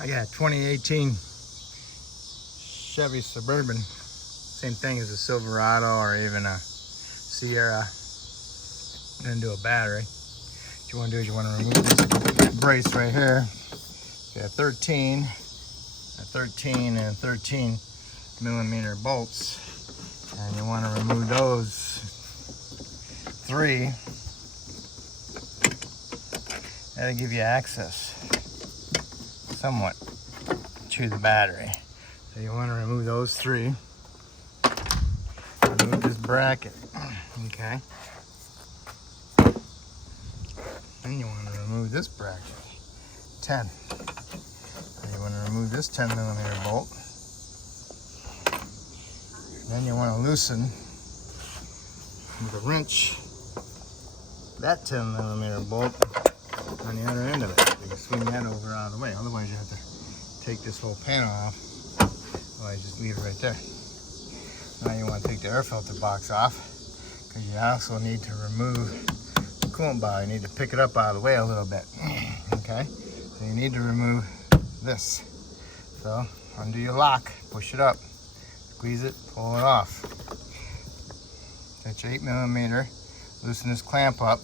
I got 2018 Chevy Suburban. Same thing as a Silverado or even a Sierra. I'm gonna do a battery. What you want to do is you want to remove this brace right here. You got 13 and 13 millimeter bolts, and you want to remove those 3. That'll give you access somewhat to the battery. So you want to remove those 3. Remove this bracket. Okay. Then you want to remove this bracket. 10. Then you want to remove this 10 millimeter bolt. Then you want to loosen with a wrench that 10 millimeter bolt on the other end of it. You can swing that over out of the way. Otherwise you have to take this whole panel off. Otherwise just leave it right there. Now you want to take the air filter box off, because you also need to remove the coolant bottle. You need to pick it up out of the way a little bit. Okay? So you need to remove this. So undo your lock, push it up, squeeze it, pull it off. Get your 8 millimeter, loosen this clamp up,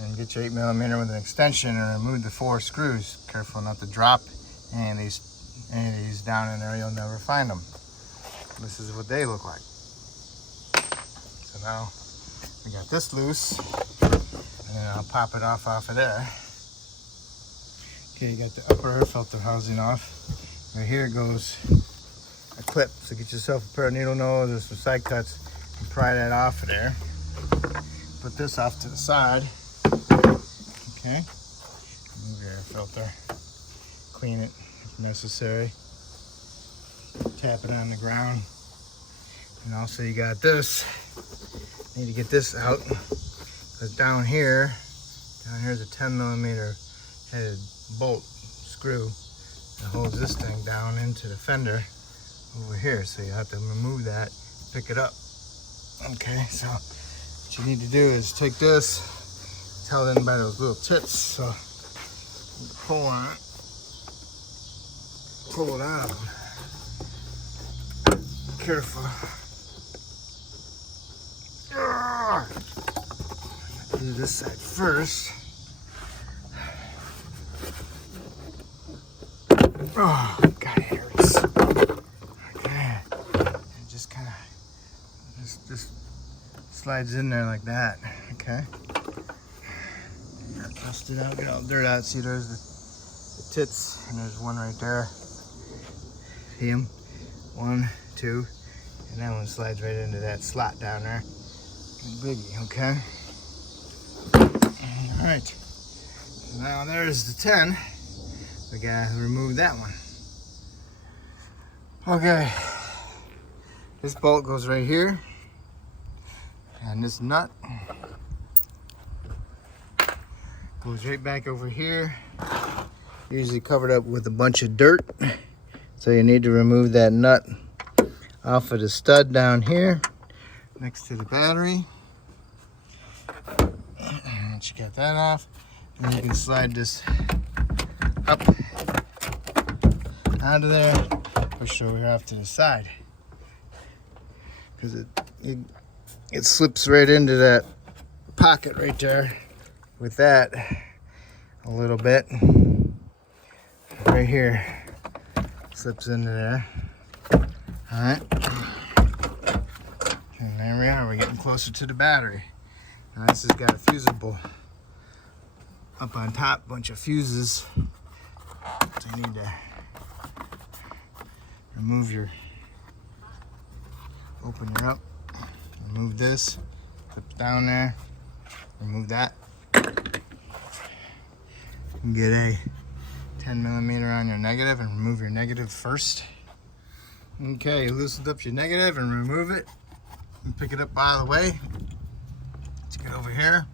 and get your 8 millimeter with an extension and remove the 4 screws. Careful not to drop any of these down in there, you'll never find them. This is what they look like. So now we got this loose, and then I'll pop it off of there. Okay, you got the upper air filter housing off. Right here goes a clip, so get yourself a pair of needle nose or some side cuts and pry that off of there. Put this off to the side. Okay, move your air filter, clean it if necessary, tap it on the ground. And also you got this, need to get this out, because down here's a 10 millimeter headed bolt screw that holds this thing down into the fender over here. So you have to remove that, pick it up. Okay, so what you need to do is take this, it's held in by those little tips, so you pull on it, pull it out. Careful. Do this side first. Oh, God, it hurts. Okay. It just kind of just slides in there like that. Okay. Dust it out, get all the dirt out. See, there's the tits, and there's one right there. See them? 1, 2, and that one slides right into that slot down there. Biggie, okay? All right. So now there's the 10. We gotta remove that one. Okay. This bolt goes right here, and this nut goes right back over here. Usually covered up with a bunch of dirt. So you need to remove that nut off of the stud down here next to the battery. Once you get that off, then you can slide this up out of there, push it over here off to the side, because it slips right into that pocket right there with that a little bit right here. Slips into there. Alright. And there we are. We're getting closer to the battery. Now this has got a fusible up on top, bunch of fuses. So you need to open her up, remove this, clip it down there, remove that. You get a 10 millimeter on your negative and remove your negative first. Okay, you loosened up your negative and remove it and pick it up out of the way. Let's get over here.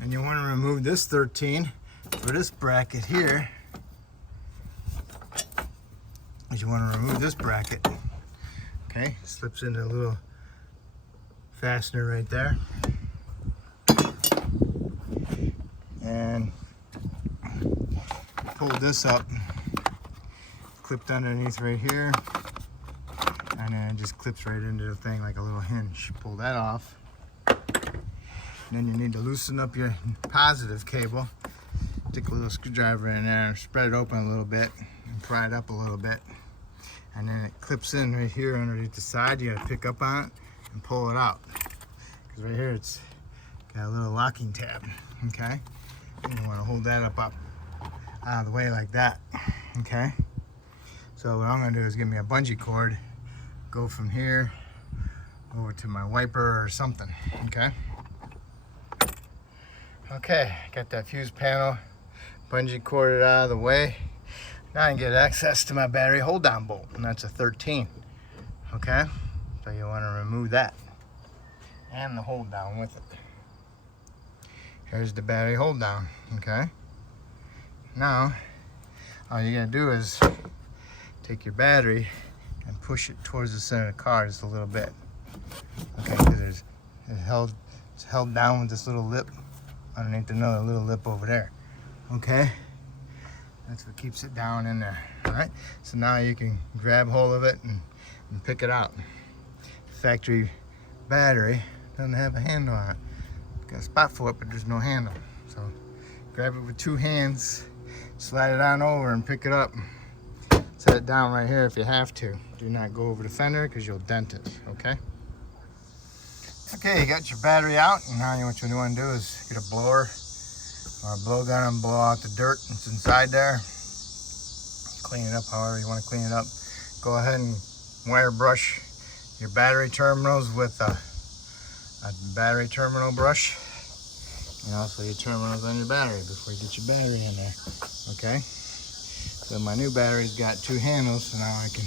And you want to remove this 13 for this bracket here. But you want to remove this bracket. Okay, slips into a little fastener right there. And pull this up clipped underneath right here, and then it just clips right into the thing like a little hinge. Pull that off. And then you need to loosen up your positive cable. Stick a little screwdriver in there, spread it open a little bit, and pry it up a little bit. And then it clips in right here underneath the side. You gotta pick up on it and pull it out. Because right here it's got a little locking tab, okay? And you wanna hold that up out of the way like that, okay? So what I'm gonna do is get me a bungee cord, go from here over to my wiper or something, okay? Okay, got that fuse panel bungee corded out of the way. Now I can get access to my battery hold down bolt, and that's a 13, okay? So you want to remove that and the hold down with it. Here's the battery hold down, okay? Now, all you gotta do is take your battery and push it towards the center of the car just a little bit, okay? Because it's held down with this little lip underneath another little lip over there, okay? That's what keeps it down in there, all right? So now you can grab hold of it and pick it out. Factory battery doesn't have a handle on it. Got a spot for it, but there's no handle. So grab it with two hands, slide it on over and pick it up. Set it down right here if you have to. Do not go over the fender because you'll dent it, okay? Okay, you got your battery out, and now what you want to do is get a blower or a blowgun and blow out the dirt that's inside there. Clean it up however you want to clean it up. Go ahead and wire brush your battery terminals with a battery terminal brush, and also your terminals on your battery before you get your battery in there, okay? So my new battery's got two handles, so now I can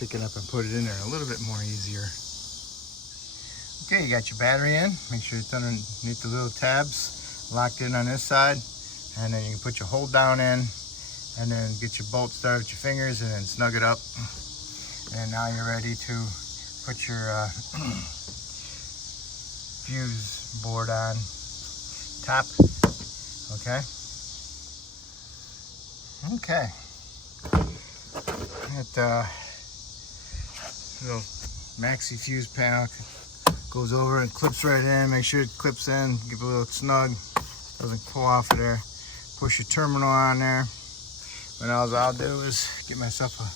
pick it up and put it in there a little bit more easier. Okay, you got your battery in. Make sure it's underneath the little tabs, locked in on this side, and then you can put your hold down in, and then get your bolt started with your fingers, and then snug it up. And now you're ready to put your fuse board on top, okay? Okay. That little maxi fuse panel goes over and clips right in. Make sure it clips in, give it a little snug, doesn't pull off of there. Push your terminal on there. And all I'll do is get myself a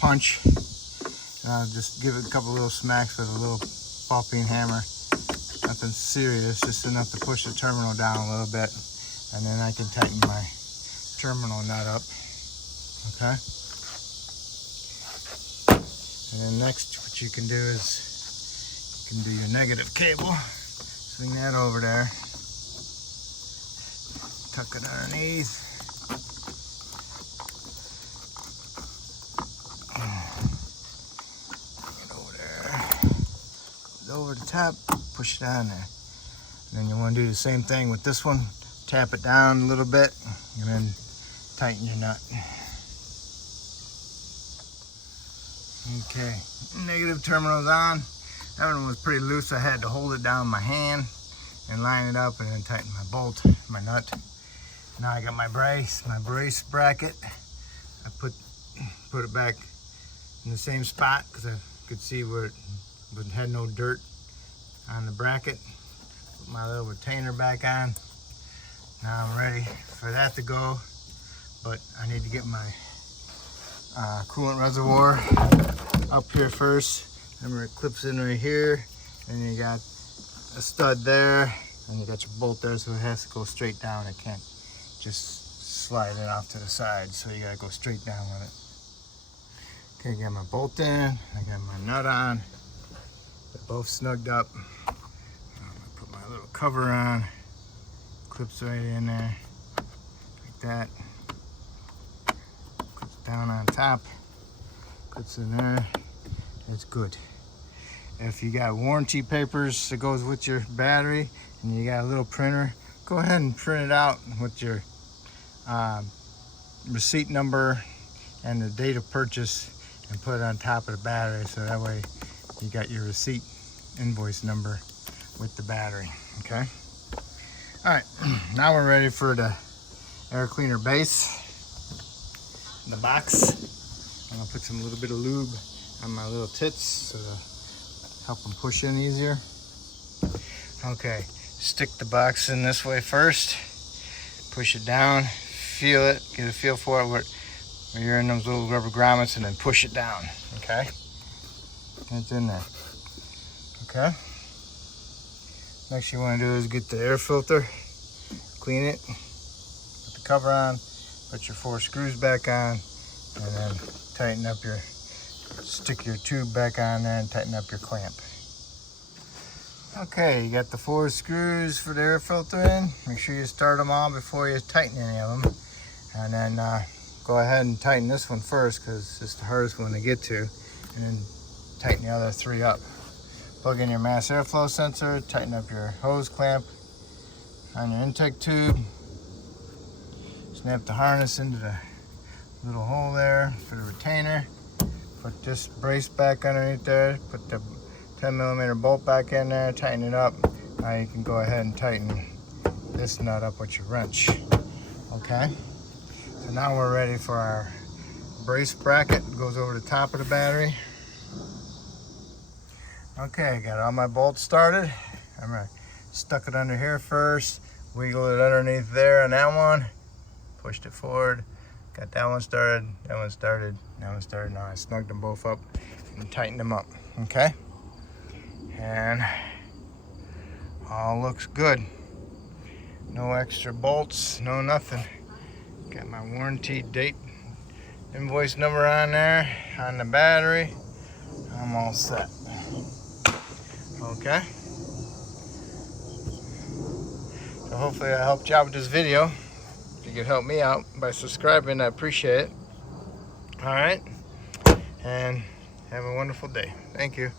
punch, and I'll just give it a couple little smacks with a little ball peen hammer. Nothing serious, just enough to push the terminal down a little bit, and then I can tighten my terminal nut up, okay? And then next, what you can do is you can do your negative cable. Swing that over there, tuck it underneath. Bring it over there, over the top, push it on there. And then you want to do the same thing with this one. Tap it down a little bit, and then tighten your nut. Okay, negative terminal's on. That one was pretty loose. I had to hold it down with my hand and line it up, and then tighten my bolt, my nut. Now I got my brace bracket. I put it back in the same spot because I could see where it had no dirt on the bracket. Put my little retainer back on. Now I'm ready for that to go, but I need to get my coolant reservoir up here first. Remember, it clips in right here, and you got a stud there, and you got your bolt there, so it has to go straight down. It can't just slide it off to the side, so you gotta go straight down with it. Okay, got my bolt in, I got my nut on. They're both snugged up. I'm gonna put my little cover on. Clips right in there, like that. Clips down on top, clips in there. It's good. If you got warranty papers that goes with your battery and you got a little printer, go ahead and print it out with your receipt number and the date of purchase and put it on top of the battery, so that way you got your receipt invoice number with the battery, okay? All right, now we're ready for the air cleaner base, the box. I'm gonna put some little bit of lube on my little tits to help them push in easier. Okay, stick the box in this way first. Push it down, feel it, get a feel for it where you're in those little rubber grommets, and then push it down, okay? It's in there, okay? Next you wanna do is get the air filter, clean it, put the cover on, put your 4 screws back on, and then tighten up your, stick your tube back on there and tighten up your clamp. Okay, you got the 4 screws for the air filter in. Make sure you start them all before you tighten any of them. And then go ahead and tighten this one first because it's the hardest one to get to. And then tighten the other 3 up. Plug in your mass airflow sensor, tighten up your hose clamp on your intake tube. Snap the harness into the little hole there for the retainer. Put this brace back underneath there. Put the 10mm bolt back in there, tighten it up. Now you can go ahead and tighten this nut up with your wrench. Okay, so now we're ready for our brace bracket. It goes over the top of the battery. Okay, got all my bolts started. I'm gonna stuck it under here first, wiggle it underneath there on that one, pushed it forward, got that one started, that one started, that one started. Now I snugged them both up and tightened them up, okay? And all looks good. No extra bolts, no nothing. Got my warranty date, invoice number on there, on the battery. I'm all set. Okay. So hopefully I helped you out with this video. If you could help me out by subscribing, I appreciate it. All right. And have a wonderful day. Thank you.